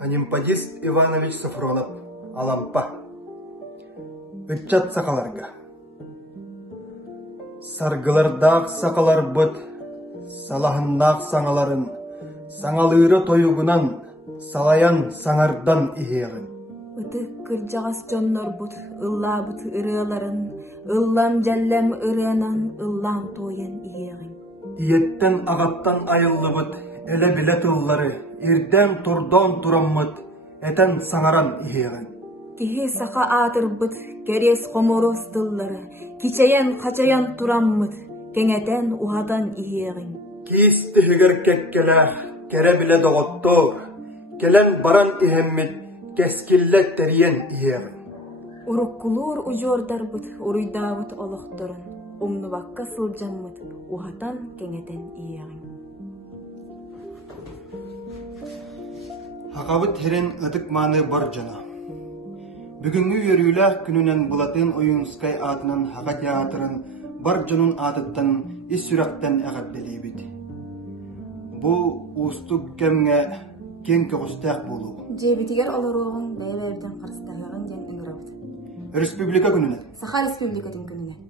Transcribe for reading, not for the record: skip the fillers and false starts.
Анимпадис Иванович Сафронов, Алампа. Үтчат сақаларға. Саргылардақ сақалар бұд, салахындақ саңаларын, саңалыры тойугунан, салаян саңардан ихеғін. Үтік кыржағас жоннор бұд, ылла бұд ырыларын, ыллам жәлләм ырынан, ыллам тойын ихеғін. Иеттен ағаттан айылы бұд, әлі білет ыллары, ирден турдон тураммыд, әтен саңаран ихеғін. Тихи сақа атыр бұд, керес қоморос тыллары, кичаян қачаян тураммыд, кеңетен ухадан ихеғін. Кисті хігір кеккелі, кере біле доғыттор, келен баран ихеммит, кескиллет терен ихеғін. Уруккулур ужордар бұд, уруйда бұд олықтырын, умнубаққа сылжаммыд, ухатан кеңетен ихеғін. Хақабыт херен ытык маны бар жана. Бүгінгі өрүлі күнінен бұлатын ойынскай атынан хақа театрын бар жонун атыттан ис сүрақтан әғадделей біт. Бұл ұстық кәмге кен көғістәк болу. Жебітігер оларуғын бәйбәрден қарыстағығын жен үңірабыд. Республика күнінен. Саха республикатын күнінен.